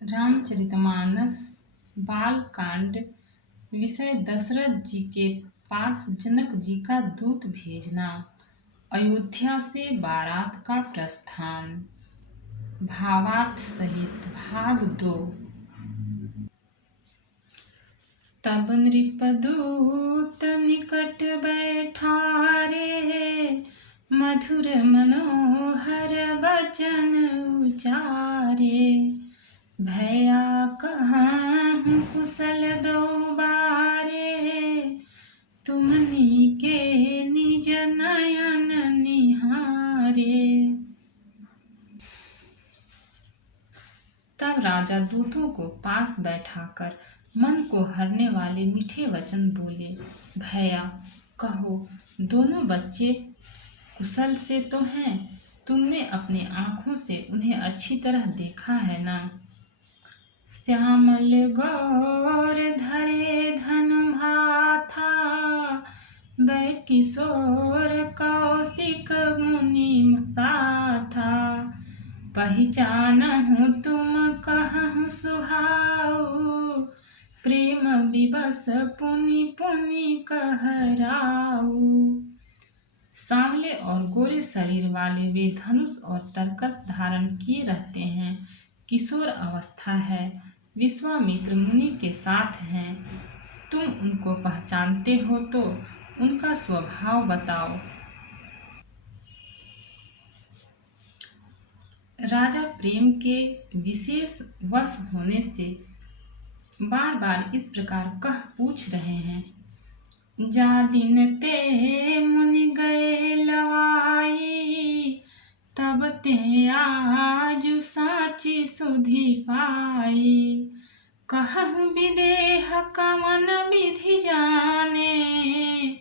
रामचरितमानस बालकांड। विषय दशरथ जी के पास जनक जी का दूत भेजना। अयोध्या से बारात का प्रस्थान। भावार्थ सहित भाग 2। तब नृपदूत निकट बैठा रे, मधुर मनोहर बचन उचारे। भैया कहूँ कुशल दो बारे, तुमनी के निज नयन निहारे। तब राजा दूतों को पास बैठाकर मन को हरने वाले मीठे वचन बोले। भैया कहो, दोनों बच्चे कुशल से तो हैं? तुमने अपनी आंखों से उन्हें अच्छी तरह देखा है ना? श्यामल गौर धरे धनु भाथा, बै किशोर कौशिक मुनि साथा। पहचानहु तुम कहूँ सुहाऊ, प्रेम विवश पुनि पुनि कहराऊ। सांवले और गोरे शरीर वाले वे धनुष और तरकस धारण किए रहते हैं। किशोर अवस्था है, विश्वामित्र मुनि के साथ हैं। तुम उनको पहचानते हो तो उनका स्वभाव बताओ। राजा प्रेम के विशेष वश होने से बार बार इस प्रकार कह पूछ रहे हैं। जा दिन ते मुनि गए लवाई, तब ते आजु साची सुधि पाई। कहूँ विदेह कमन विधि जाने,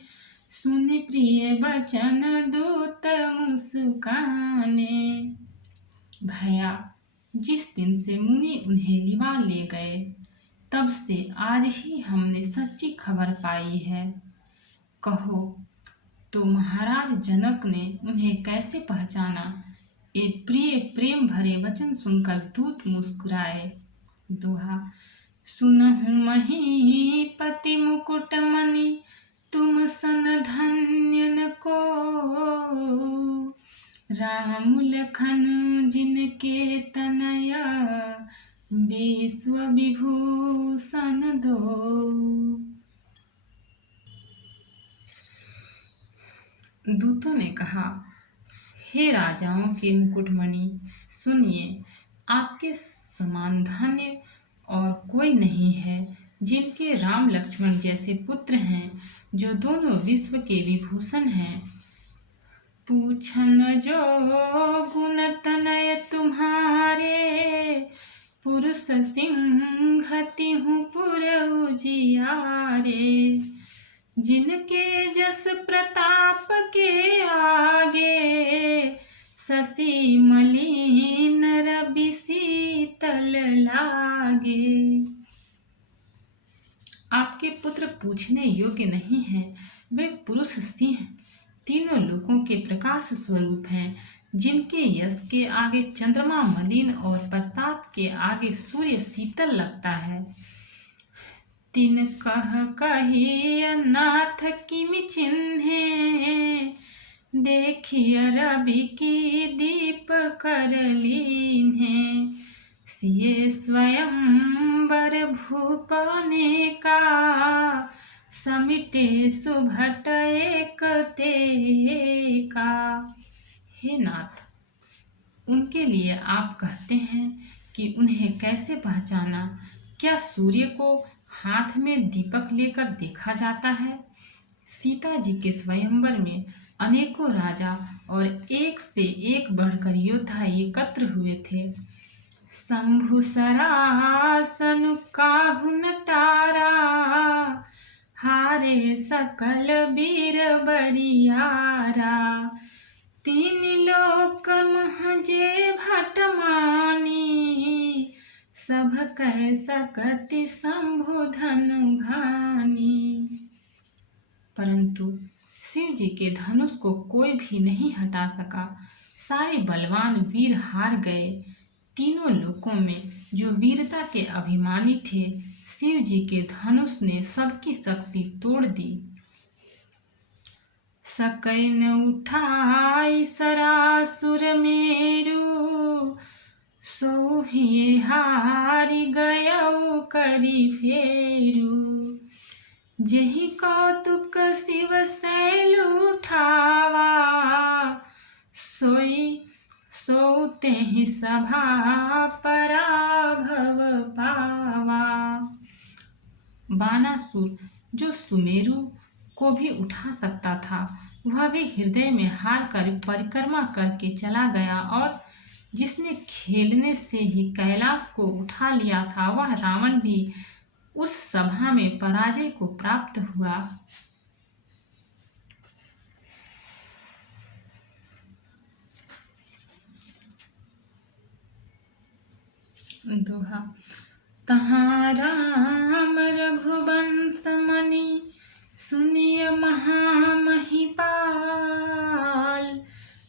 सुन प्रिय बचन दूत मुस्काने। भैया जिस दिन से मुनि उन्हें लिवा ले गए, तब से आज ही हमने सच्ची खबर पाई है। कहो तो महाराज जनक ने उन्हें कैसे पहचाना? एक प्रिय प्रेम भरे वचन सुनकर दूत मुस्कुराए। दोहा। सुनहु महीपति मुकुट मणि, तुम सन धन्य न को। राम लखन जिनके तनया, विश्व विभूषण दो। दूतों ने कहा, हे राजाओं के मुकुटमणि, सुनिए, आपके समान धन्य और कोई नहीं है, जिनके राम लक्ष्मण जैसे पुत्र हैं, जो दोनों विश्व के विभूषण हैं। पूछन जो गुण तनय तुम्हारे, पुरुष सिंहति हूँ पुर उजियारे। जिनके जस प्रताप के आगे, शशि मलिन रवि शीतल लागे। आपके पुत्र पूछने योग्य नहीं हैं, वे पुरुष सिंह तीनों लोकों के प्रकाश स्वरूप हैं। जिनके यश के आगे चंद्रमा मलिन और प्रताप के आगे सूर्य शीतल लगता है। तिन कह कहिय नाथ किमि चिन्हे, देखिय रवि की दीप कर लीन्हे। सिए स्वयंवर भूपने का, समिटे सुभट एक ते का। हे नाथ, उनके लिए आप कहते हैं कि उन्हें कैसे पहचाना? क्या सूर्य को हाथ में दीपक लेकर देखा जाता है? सीता जी के स्वयंवर में अनेकों राजा और एक से एक बढ़कर योद्धा एकत्र हुए थे। शंभु सरासन काहु न टारा, हारे सकल वीर बरियारा। तीन लोक महजे भटमानी, सब कह सकति शंभु धनु भानी। परंतु शिव जी के धनुष को कोई भी नहीं हटा सका। सारे बलवान वीर हार गए। तीनों लोकों में जो वीरता के अभिमानी थे, शिव जी के धनुष ने सबकी शक्ति तोड़ दी। सकै न उठाई सरासुर मेरु, सोहे हारि गयौ करी फेरु। जेहि कौतुक शिव शैल उठावा, सोई सो तेहि सभा पराभव पावा। बानासुर जो सुमेरु को भी उठा सकता था, वह भी हृदय में हार कर परिक्रमा करके चला गया, और जिसने खेलने से ही कैलाश को उठा लिया था, वह रावण भी उस सभा में पराजय को प्राप्त हुआ। दोहा। तहाँ राम रघुवंश मनि, सुनिय महामहिपाल।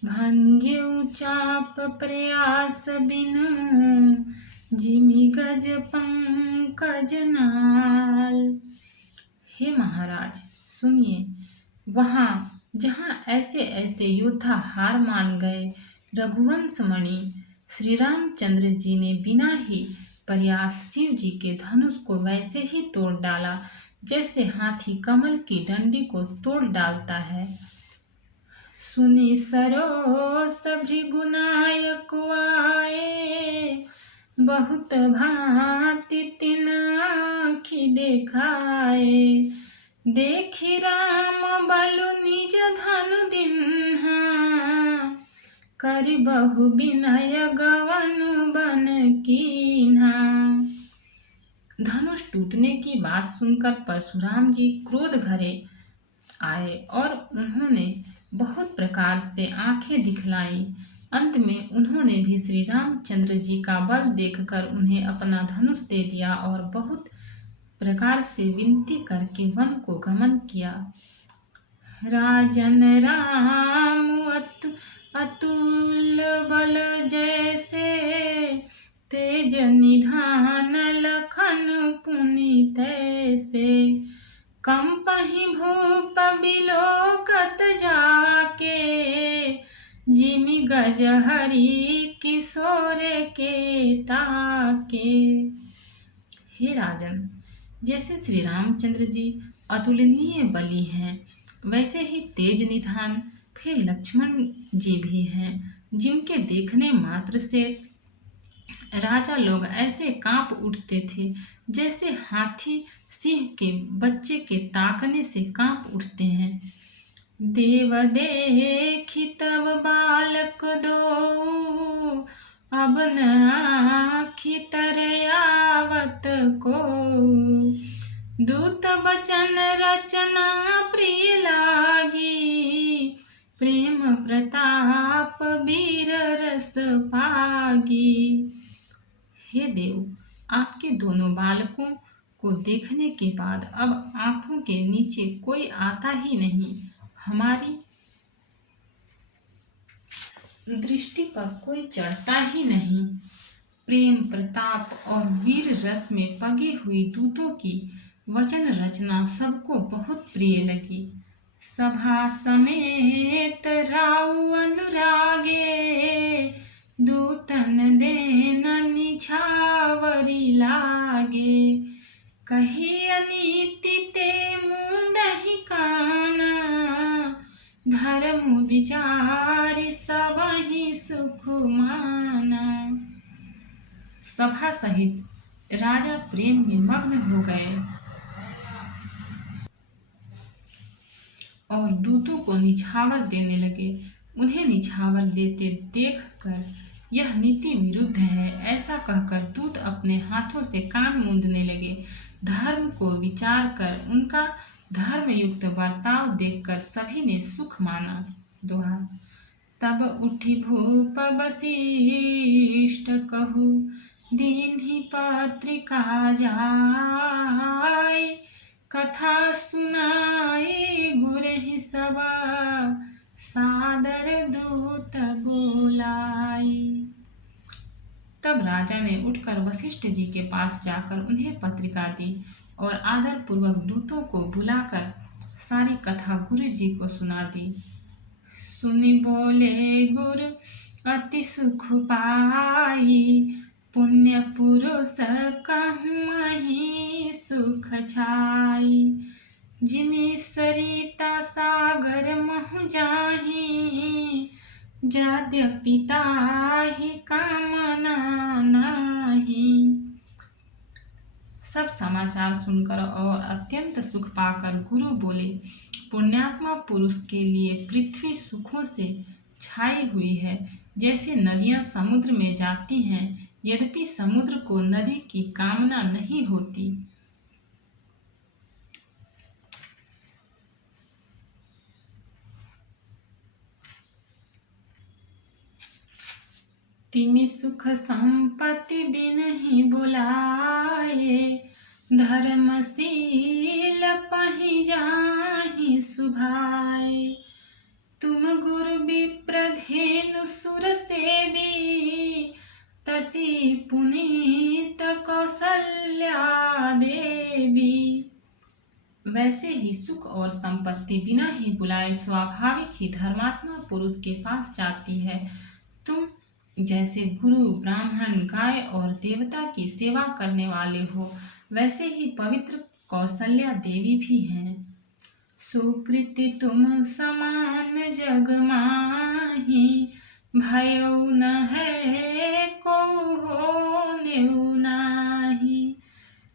भंज्यउ चाप प्रयास बिनु, जिमि गज पंकज नाल। हे महाराज सुनिए, वहाँ जहाँ ऐसे ऐसे योद्धा हार मान गए, रघुवंश मणि श्री रामचंद्र जी ने बिना ही प्रयास शिव जी के धनुष को वैसे ही तोड़ डाला जैसे हाथी कमल की डंडी को तोड़ डालता है। सुनि सरोस भृगुनायक आए, बहुत भांति तिन आँखि देखाए। देखि राम बलु निज धनु दिन्हा, करि बहु विनय गवन बन कीन्हा। धनुष टूटने की बात सुनकर परशुराम जी क्रोध भरे आए और उन्होंने बहुत प्रकार से आंखें दिखलाई। अंत में उन्होंने भी श्री रामचंद्र जी का बल देखकर उन्हें अपना धनुष दे दिया और बहुत प्रकार से विनती करके वन को गमन किया। राजन राम अतुल बल जैसे, तेज निधान लखन पुनि तैसे। कंपहि भूप बिलोकत जाके, जिमि गज हरि किशोर के ताके। हे राजन, जैसे श्री रामचंद्र जी अतुलनीय बली हैं, वैसे ही तेज निधान फिर लक्ष्मण जी भी हैं, जिनके देखने मात्र से राजा लोग ऐसे कांप उठते थे जैसे हाथी सिंह के बच्चे के ताकने से कांप उठते हैं। देव देखि तब बालक दो, अब न आँखि तरे आवत को। दूत बचन रचना प्रिय लागी, प्रेम प्रताप वीर रस पागी। हे देव, आपके दोनों बालकों को देखने के बाद अब आंखों के नीचे कोई आता ही नहीं, हमारी दृष्टि पर कोई चढ़ता ही नहीं। प्रेम प्रताप और वीर रस में पगी हुई दूतों की वचन रचना सबको बहुत प्रिय लगी। सभा समेत राउ अनुरागे, दूतन देन निछावरी लागे। कही अनीति ते मुंदहि काना, धर्म विचारि सबहि सुख माना। सभा सहित राजा प्रेम में मग्न हो गए और दूतों को निछावर देने लगे। उन्हें निछावर देते देखकर यह नीति विरुद्ध है ऐसा कहकर दूत अपने हाथों से कान मूंदने लगे। धर्म को विचार कर उनका धर्मयुक्त बर्ताव देखकर सभी ने सुख माना। दोहा। तब उठी भूप वशिष्ठ कहु, दीन्हि पत्रिका जाय। कथा सुनाई गुरहि सब, सादर दूत बोलाई। तब राजा ने उठकर वशिष्ठ जी के पास जाकर उन्हें पत्रिका दी और आदरपूर्वक दूतों को बुलाकर सारी कथा गुरु जी को सुना दी। सुनि बोले गुरु अति सुख पाई, पुण्य पुरुष कहूँ मही सुख छाई। जिमि सरिता सागर महु जाही, जाद्य पिता ही कामना नाही। सब समाचार सुनकर और अत्यंत सुख पाकर गुरु बोले, पुण्यात्मा पुरुष के लिए पृथ्वी सुखों से छाई हुई है, जैसे नदियां समुद्र में जाती हैं, यद्यपि समुद्र को नदी की कामना नहीं होती। तिमि सुख संपत्ति बिनहि बुलाए, धर्मशील पहि जाहि सुभाए। तुम गुरु विप्र धेनु सुर सेवी, तसी पुनीत कौसल्या देवी। वैसे ही सुख और संपत्ति बिना ही बुलाए स्वाभाविक ही धर्मात्मा पुरुष के पास जाती है। तुम जैसे गुरु, ब्राह्मण, गाय और देवता की सेवा करने वाले हो, वैसे ही पवित्र कौसल्या देवी भी हैं। सुकृति तुम समान जग माही, भयउ न है को हो नेउ नाही।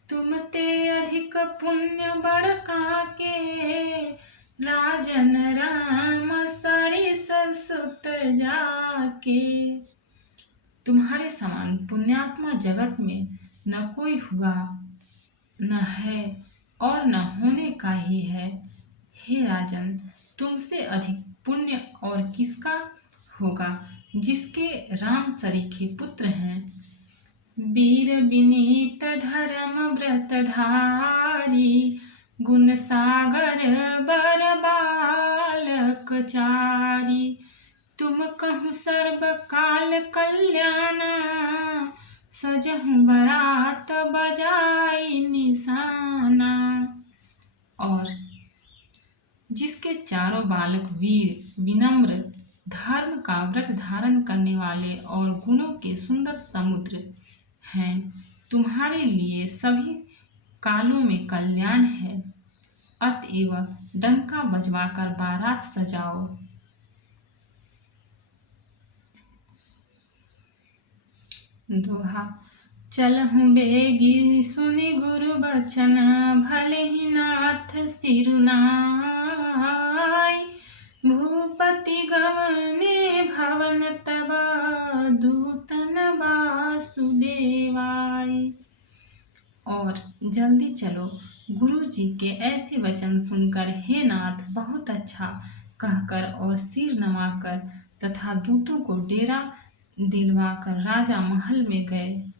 तुम ते अधिक पुण्य बड़का के, राजन राम सरिस सुत जाके। तुम्हारे समान पुण्यात्मा जगत में न कोई हुआ, न है और न होने का ही है। हे राजन, तुमसे अधिक पुण्य और किसका होगा, जिसके राम सरीखे पुत्र हैं। वीर विनीत धर्म व्रतधारी, गुण सागर बर बालक चारी। तुम कहूँ सर्व काल कल्याणा, सजहु बरात बजाई निशाना। और जिसके चारों बालक वीर, विनम्र, धर्म का व्रत धारण करने वाले और गुणों के सुंदर समुद्र हैं, तुम्हारे लिए सभी कालों में कल्याण है। अतएव डंका बजवाकर बारात सजाओ। दोहा। चलहु बेगी सुनि गुरु बचन, भले ही नाथ सिरु नाई। भूपति गवने भवन तब, दूतन वासुदेवाय। और जल्दी चलो। गुरु जी के ऐसे वचन सुनकर हे नाथ बहुत अच्छा कहकर और सिर नवाकर तथा दूतों को डेरा दिलवाकर राजा महल में गए।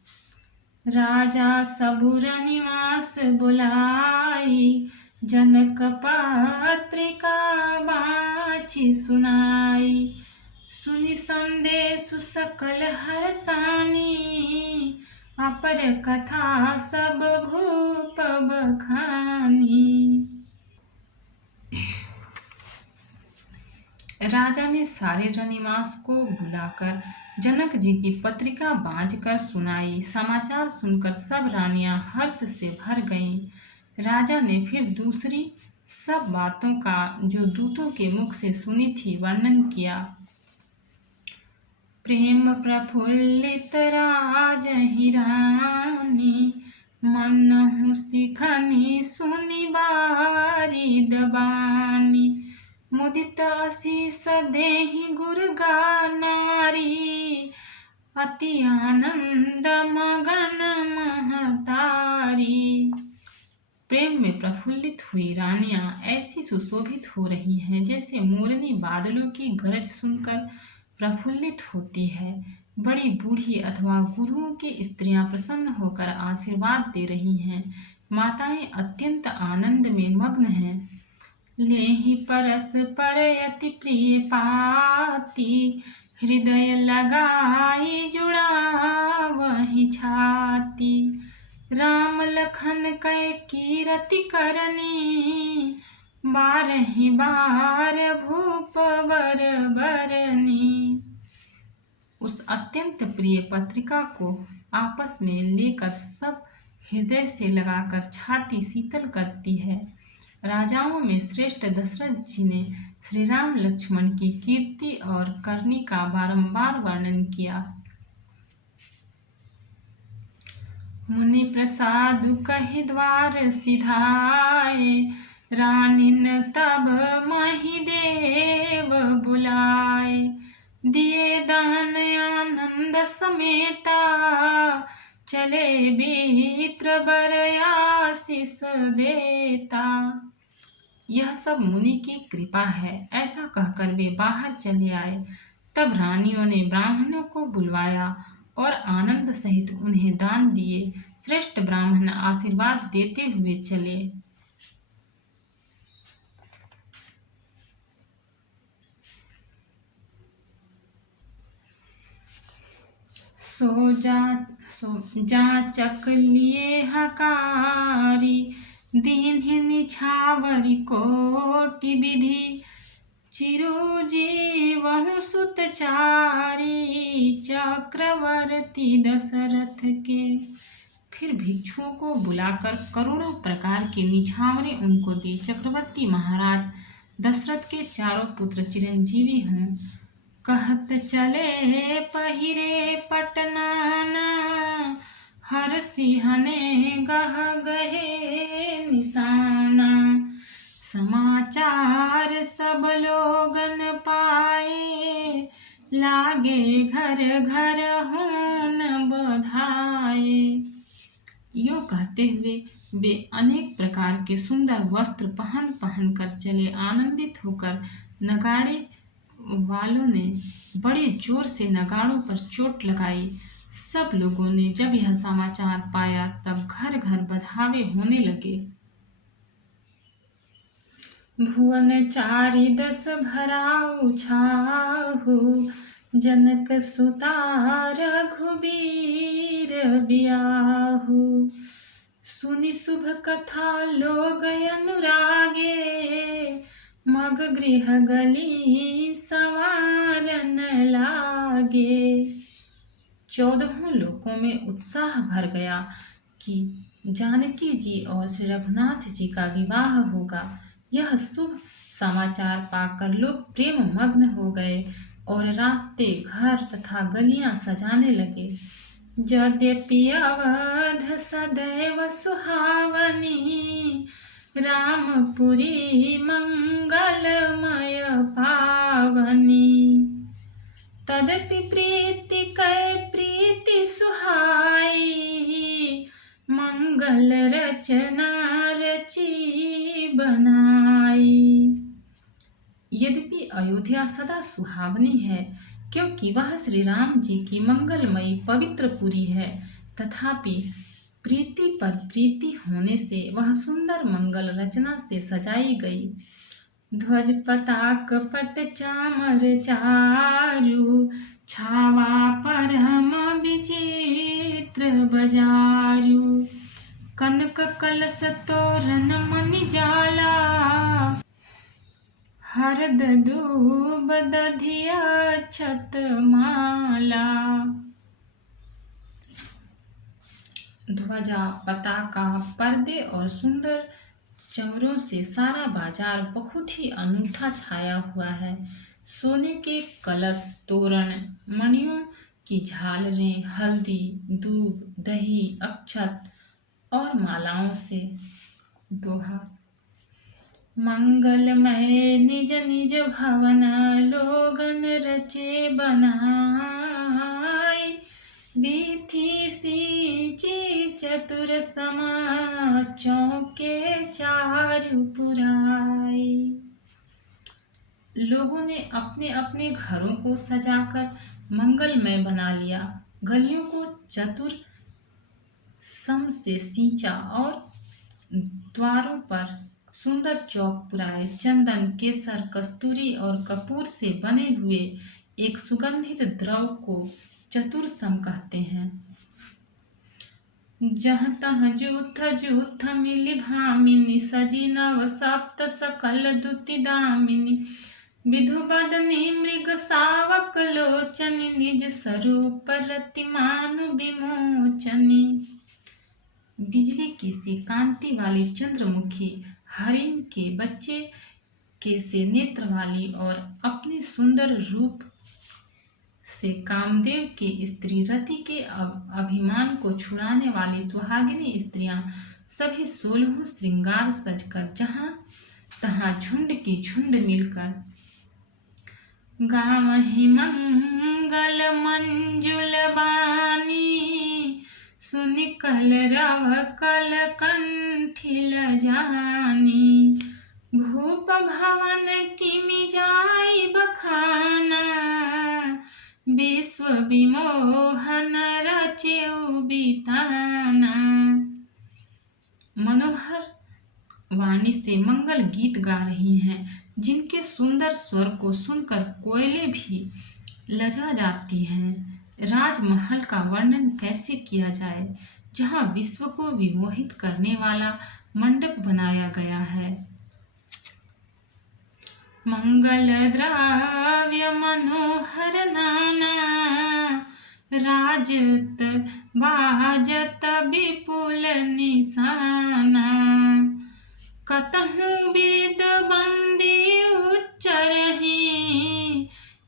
राजा सबुर निवास बुलाई, जनक पत्रिका बाची सुनाई। सुनि संदेश सकल हरसानी, अपर कथा सब भूप बखानी। राजा ने सारे रनिवास को बुलाकर जनक जी की पत्रिका बांझकर सुनाई। समाचार सुनकर सब रानियां हर्ष से भर गईं। राजा ने फिर दूसरी सब बातों का जो दूतों के मुख से सुनी थी वर्णन किया। प्रेम प्रफुल्लित राजहि रानी, मनहु सिखनी सुनि बारिद बानी। मुदित आशीष देहि गुरु गानारी, अति आनंद मगन महतारी। प्रेम में प्रफुल्लित हुई रानियां ऐसी सुशोभित हो रही हैं जैसे मोरनी बादलों की गरज सुनकर प्रफुल्लित होती है। बड़ी बूढ़ी अथवा गुरुओं की स्त्रियां प्रसन्न होकर आशीर्वाद दे रही हैं। माताएं अत्यंत आनंद में मग्न हैं। लेहि परस पर अति प्रिय पाती, हृदय लगाई जुड़ा वही छाती। राम लखन कै कीरति करनी, बारहि बार भूप बर बरनी। उस अत्यंत प्रिय पत्रिका को आपस में लेकर सब हृदय से लगाकर छाती शीतल करती है। राजाओं में श्रेष्ठ दशरथ जी ने श्री राम लक्ष्मण की कीर्ति और करनी का बारंबार वर्णन किया। मुनि प्रसाद कहि द्वार सिधाए, रानिन तब महिदेव बुलाए। दिए दान आनंद समेता, चले विप्र बर आशीष देता। यह सब मुनि की कृपा है, ऐसा कहकर वे बाहर चले आए। तब रानियों ने ब्राह्मणों को बुलवाया और आनंद सहित उन्हें दान दिए। श्रेष्ठ ब्राह्मण आशीर्वाद देते हुए चले। सो जाचक लिए हकारी, दीन्हि निछावरि कोटि विधि। चिरुजीवहु सुतचारी, चक्रवर्ती दशरथ के। फिर भिक्षुओं को बुलाकर करोड़ों प्रकार की निछावरें उनको दी। चक्रवर्ती महाराज दशरथ के चारों पुत्र चिरंजीवी हों। कहत चले पहिरे पटनाना, हर सिंहने गह गहे निशाना। समाचार सब लोगन पाए, लागे घर घर होन बधाए। यूं कहते हुए वे अनेक प्रकार के सुंदर वस्त्र पहन कर चले। आनंदित होकर नगाड़े वालों ने बड़े जोर से नगाड़ों पर चोट लगाई। सब लोगों ने जब यह समाचार पाया तब घर घर बधावे होने लगे। भुवन चारि दस भराऊ छाहु, जनक सुता रघुबीर बियाहु। सुनि शुभ कथा लोग अनुरागे, मग गृह गली संवारन लागे। 14 लोकों में उत्साह भर गया कि जानकी जी और श्री रघुनाथ जी का विवाह होगा। यह शुभ समाचार पाकर लोग प्रेम मग्न हो गए और रास्ते, घर तथा गलियां सजाने लगे। यद्यपि अवध सदैव सुहावनी, रामपुरी मंगलमय पावनी। तदपि प्रीति कै प्रीति सुहाई, मंगल रचना रची बनाई। यद्यपि अयोध्या सदा सुहावनी है, क्योंकि वह श्री राम जी की मंगलमयी पवित्र पुरी है, तथापि प्रीति पर प्रीति होने से वह सुंदर मंगल रचना से सजाई गई। ध्वज पताक पट चामर चारु, छावा परम विचित्र बजारु। कनक कलश तोरण मणि जाला, हरद दूब दधिया छत माला। ध्वजा, पताका, पर्दे और सुंदर चमरों से सारा बाजार बहुत ही अनूठा छाया हुआ है। सोने के कलश, तोरण, मणियों की झालरें, हल्दी, दूब, दही, अक्षत और मालाओं से दोहा। मंगलमय निज निज भवन, लोगन रचे बनाई। बीथी सींची चतुर समा, चौके चारु पुराई। लोगों ने अपने अपने घरों को सजाकर मंगलमय बना लिया। गलियों को चतुर सम से सींचा और द्वारों पर सुंदर चौक पुराए। चंदन, केसर, कस्तूरी और कपूर से बने हुए एक सुगंधित द्रव को चतुरसम कहते हैं। जह तह जूथ जूथ मिलि भामिनी, सजी नव सप्त सकल दुति दामिनी। विधु बदनी मृग सावक लोचनी, निज स्वरूप रतिमान विमोचनी। बिजली की सी कांति वाली चंद्रमुखी, हरिण के बच्चे के से नेत्र वाली और अपने सुंदर रूप से कामदेव की स्त्री रति के अभिमान को छुड़ाने वाली सुहागिनी स्त्रियां सभी 16 श्रृंगार सजकर जहां तहां झुंड की झुंड मिलकर गावहि मंगल मंजुल बानी, सुनि कलरव कल कंठिल जानी। भूप भवन किमि जाई बखाना, विश्व विमोहन रचेउ बिताना। मनोहर वाणी से मंगल गीत गा रही हैं, जिनके सुंदर स्वर को सुनकर कोयलें भी लजा जाती हैं। राजमहल का वर्णन कैसे किया जाए, जहाँ विश्व को विमोहित करने वाला मंडप बनाया गया है। मंगल द्रव्य मनोहर नाना, राजत बाजत विपुल निशाना। कतहु वेद बंदी उच्चरहि,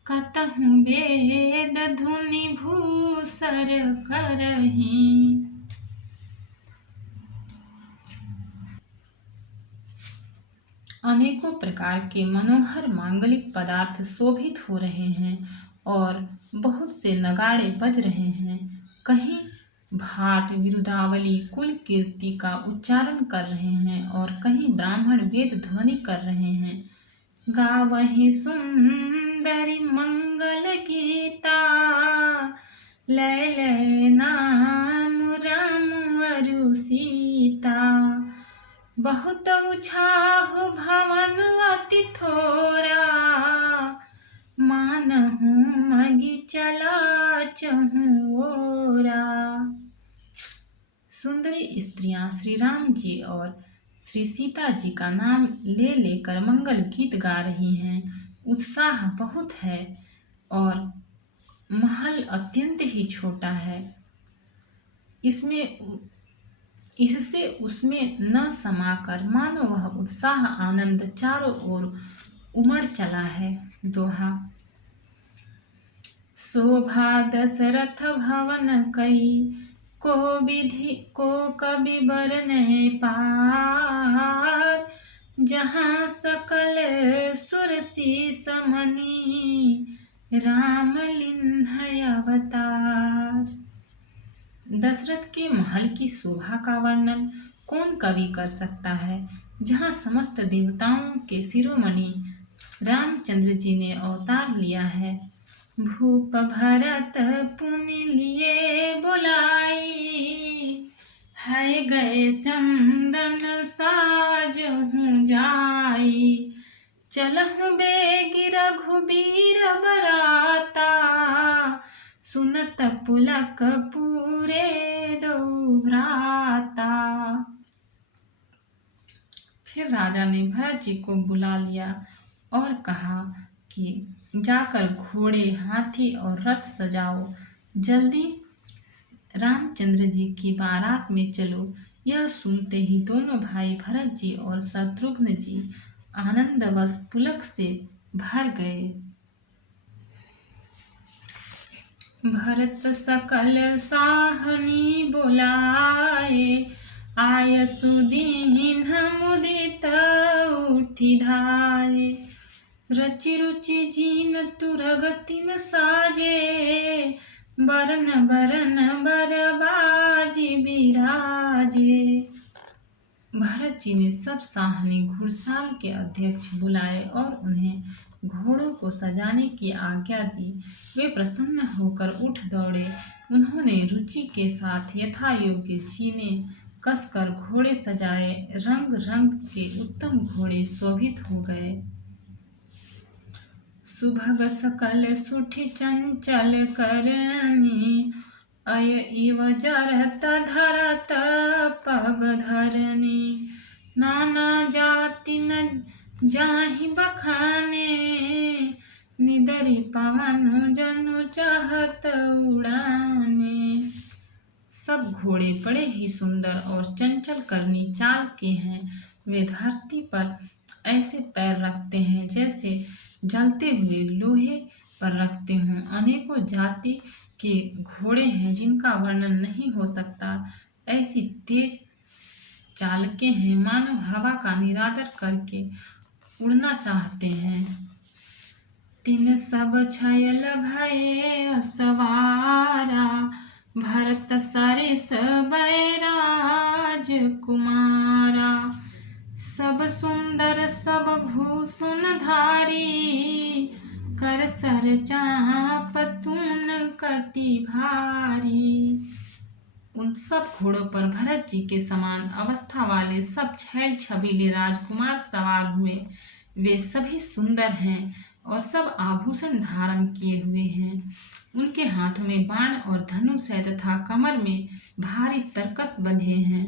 कतहु वेद धुनि भूसर करहि। अनेकों प्रकार के मनोहर मांगलिक पदार्थ शोभित हो रहे हैं और बहुत से नगाड़े बज रहे हैं। कहीं भाट विरुदावली कुल कीर्ति का उच्चारण कर रहे हैं और कहीं ब्राह्मण वेद ध्वनि कर रहे हैं। गावहि सुंदरी मंगल गीता, लय लय नाम राम अरु सीता। बहुत उछाहु भवन अति थोरा, मानहु मगि चला चहु ओरा। सुंदरी स्त्रियां श्री राम जी और श्री सीता जी का नाम ले लेकर मंगल गीत गा रही हैं। उत्साह बहुत है और महल अत्यंत ही छोटा है। इससे उसमें न समाकर मानो वह उत्साह आनंद चारों ओर उमड़ चला है। दोहा। शोभा दशरथ भवन कई, को कवि बरनए पार। जहाँ सकल सुर सीस मनि, राम लिन्ह अवतार। दशरथ के महल की शोभा का वर्णन कौन कवि कर सकता है, जहाँ समस्त देवताओं के शिरोमणि रामचंद्र जी ने अवतार लिया है। भूप भरत पुनि लिए बुलाई, है गए चंदन साजहु जाई। चलहु बेगी रघुबीर बराता, सुनत पुलक पूरे दो भ्राता। फिर राजा ने भरत जी को बुला लिया और कहा कि जाकर घोड़े हाथी और रथ सजाओ, जल्दी रामचंद्र जी की बारात में चलो। यह सुनते ही दोनों भाई भरत जी और शत्रुघ्न जी आनंदवश पुलक से भर गए। भरत सकल साहनी बुलाए, आय सुदीन मुदित उठि धाये। रचि रुचि जीन तुरगतिन साजे, बरन बरन बरबाजी बिराजे। भरत जी ने सब साहनी घुड़साल के अध्यक्ष बुलाए और उन्हें घोड़ों को सजाने की आज्ञा दी। वे प्रसन्न होकर उठ दौड़े। उन्होंने रुचि के साथ यथा योग्य जीने कसकर घोड़े सजाए। रंग रंग के उत्तम घोड़े शोभित हो गए। सुभग सकल सुठि चंचल करनी, अय इव जरत धरत पग धरनी। नाना जाति न जाहि बखाने, निदरि पवन जनु चाहत उड़ाने। सब घोड़े बड़े ही सुंदर और चंचल करनी चाल के हैं। वे धरती पर ऐसे पैर रखते हैं जैसे जलते हुए लोहे पर रखते हों। अनेकों जाति के घोड़े हैं जिनका वर्णन नहीं हो सकता। ऐसी तेज चाल के हैं मानो हवा का निरादर करके उड़ना चाहते हैं। तिन सब छयल भये असवारा, भरत सरिस बैराज कुमारा। सब सुंदर सब भूषण धारी, कर सर चाप तून कटी भारी। उन सब घोड़ों पर भरत जी के समान अवस्था वाले सब छैल छबीले राजकुमार सवार हुए। वे सभी सुंदर हैं और सब आभूषण धारण किए हुए हैं। उनके हाथों में बाण और धनुष है तथा कमर में भारी तरकस बंधे हैं।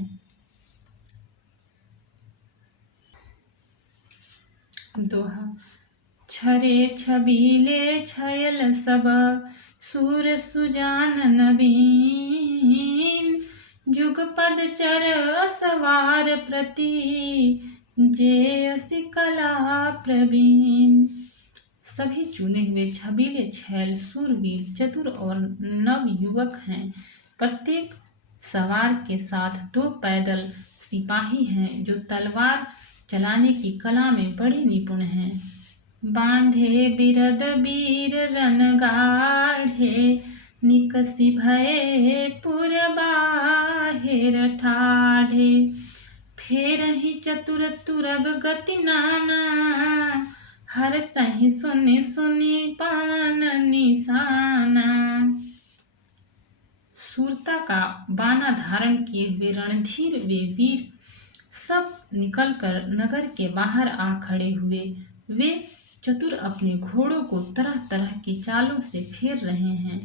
दोहा। छरे छबीले छयल सब, सूर सुजान नवीन। जुगपद चर असवार प्रति, जे असि कला प्रवीण। सभी चुने हुए छबीले छैल सूरवीर चतुर और नव युवक हैं। प्रत्येक सवार के साथ 2 पैदल सिपाही हैं जो तलवार चलाने की कला में बड़े निपुण हैं। बांधे बिरद वीर रन गाढ़े, निकसी भये पुरबाहेर ठाढ़े। फेरहि चतुर तुरग गति नाना, हर सहि सुनि सुनि पावन निशाना। सूरता का बाना धारण किए हुए रणधीर वे वीर सब निकलकर नगर के बाहर आ खड़े हुए। वे चतुर अपने घोड़ों को तरह तरह की चालों से फेर रहे हैं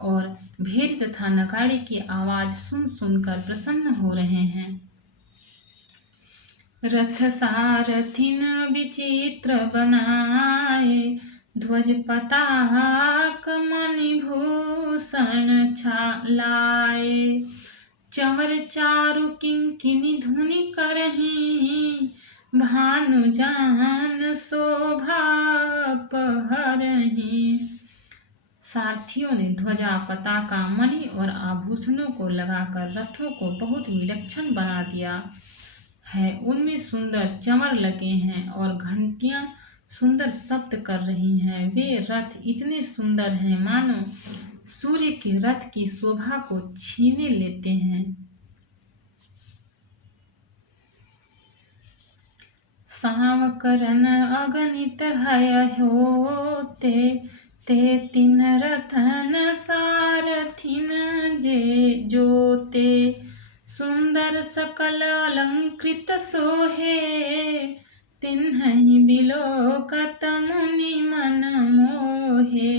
और भेरी तथा नगाड़े की आवाज सुन सुनकर प्रसन्न हो रहे हैं। रथ सारथिन विचित्र बनाए, ध्वज पताक मणिभूषण लाए। चंवर चारु किंकिनी धुनि करहीं, भानु जान शोभा पहरहीं। सारथियों ने ध्वजा पताका मणि और आभूषणों को लगाकर रथों को बहुत विलक्षण बना दिया है। उनमें सुंदर चंवर लगे हैं और घंटियां सुंदर शब्द कर रही हैं। वे रथ इतने सुंदर हैं मानो सूर्य के रथ की शोभा को छीने लेते हैं। सांवकरन अगणित हय होते, ते तीन रथन सारथिन जे जोते। सुंदर सकल अलंकृत सोहे, तिन्हि बिलोकत मुनि मन मोहे।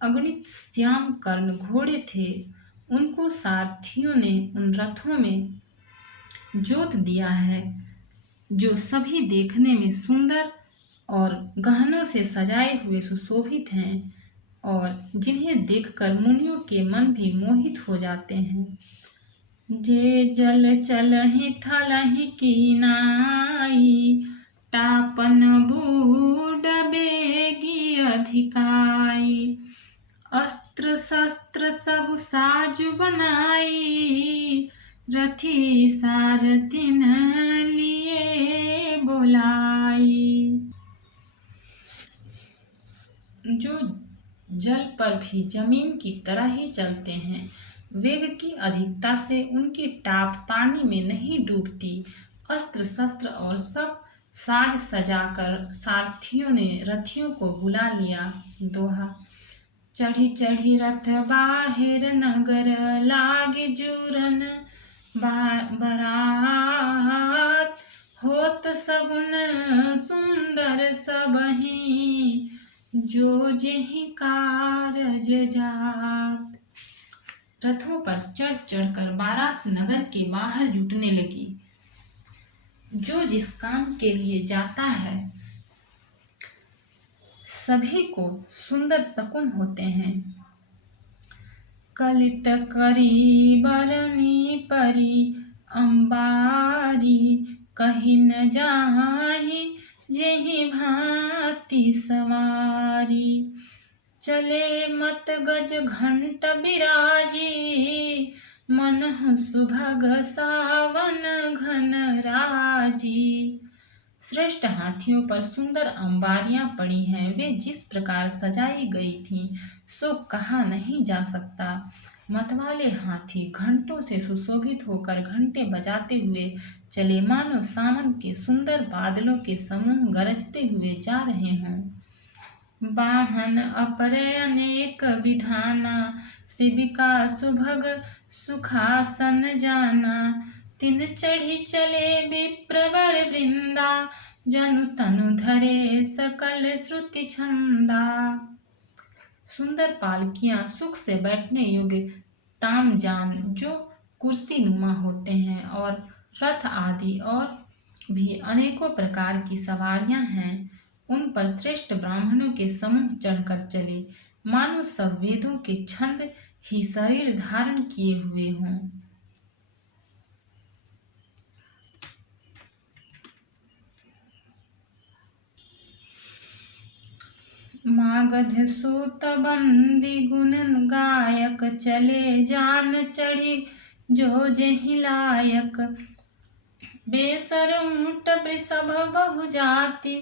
अगणित श्याम कर्ण घोड़े थे। उनको सारथियों ने उन रथों में जोत दिया है जो सभी देखने में सुंदर और गहनों से सजाए हुए सुशोभित हैं और जिन्हें देखकर मुनियों के मन भी मोहित हो जाते हैं। जे जल चलहि थलहि कीनाई, टापन बूढ़ बेगी अधिकाई। अस्त्र शस्त्र सब साज बनाई, रथी सारथिन लिए बोलाई। जो जल पर भी जमीन की तरह ही चलते हैं। वेग की अधिकता से उनकी टाप पानी में नहीं डूबती। अस्त्र शस्त्र और सब साज सजाकर सारथियों ने रथियों को बुला लिया। दोहा। चढ़ी चढ़ी रथ बाहिर नगर, लागे जुरन बरात। होत सगुन सुंदर सबहि, जो जेहि कारज जात। रथों पर चढ़ चढ़कर बारात नगर के बाहर जुटने लगी। जो जिस काम के लिए जाता है सभी को सुंदर शकुन होते हैं। कलित करी बरनी परी अंबारी, कही न जाहि जेहि भांति सवारी। चले मत गज घंट बिराजी, मनहु सुभग सावन घन राजी। श्रेष्ठ हाथियों पर सुंदर अंबारियां पड़ी हैं। वे जिस प्रकार सजाई गई थीं सो कहा नहीं जा सकता। मतवाले हाथी घंटों से सुशोभित होकर घंटे बजाते हुए चले, मानो सावन के सुंदर बादलों के समूह गरजते हुए जा रहे हों। वाहन अपरे अनेक विधाना, शिविका सुभग सुखासन जाना। तिन चढ़ी चले विप्रवर वृंदा, जनु तनु धरे सकल श्रुति छंदा। सुंदर पालकियां सुख से बैठने योग्य तामजान जो कुर्सी नुमा होते हैं, और रथ आदि और भी अनेकों प्रकार की सवारियां हैं। उन पर श्रेष्ठ ब्राह्मणों के समूह चढ़कर चले, मानो सब वेदों के छंद ही शरीर धारण किए हुए हों। मागध सूत बंदी गुण गायक, चले जान चढ़ी जो जेहि लायक। बेसर ऊंट वृषभ बहु जाति,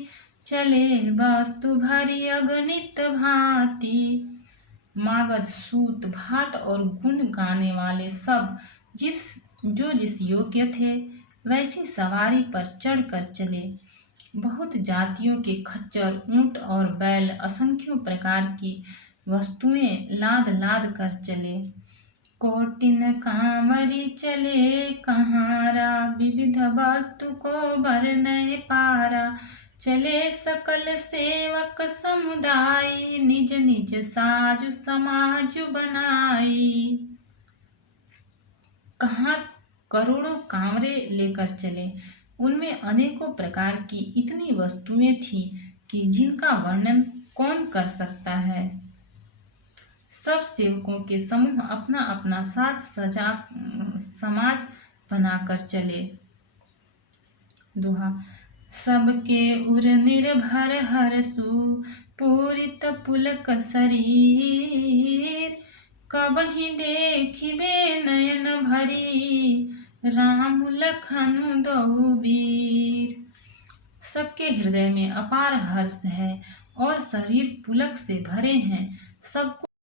चले वस्तु भरी अगणित भांति। मागध सूत भाट और गुण गाने वाले सब जो जिस योग्य थे वैसी सवारी पर चढ़कर चले। बहुत जातियों के खच्चर, ऊंट और बैल असंख्यों प्रकार की वस्तुएं लाद लाद कर चले। कोटिन कांवरी चले कहारा, विविध वस्तु को भर नए पारा। चले सकल सेवक समुदाय, निज निज साजु समाज बनाई। कहार करोड़ों कांवरे लेकर चले, उनमें अनेकों प्रकार की इतनी वस्तुएं थी कि जिनका वर्णन कौन कर सकता है। सब सेवकों के समूह अपना अपना साज समाज बनाकर चले। दोहा। सबके उर निर्भर हरसु, पूरित पुलक शरीर। कबहि देखिबे नयन भरी, राम लखन दहु वीर। सबके हृदय में अपार हर्ष है और शरीर पुलक से भरे हैं। सबको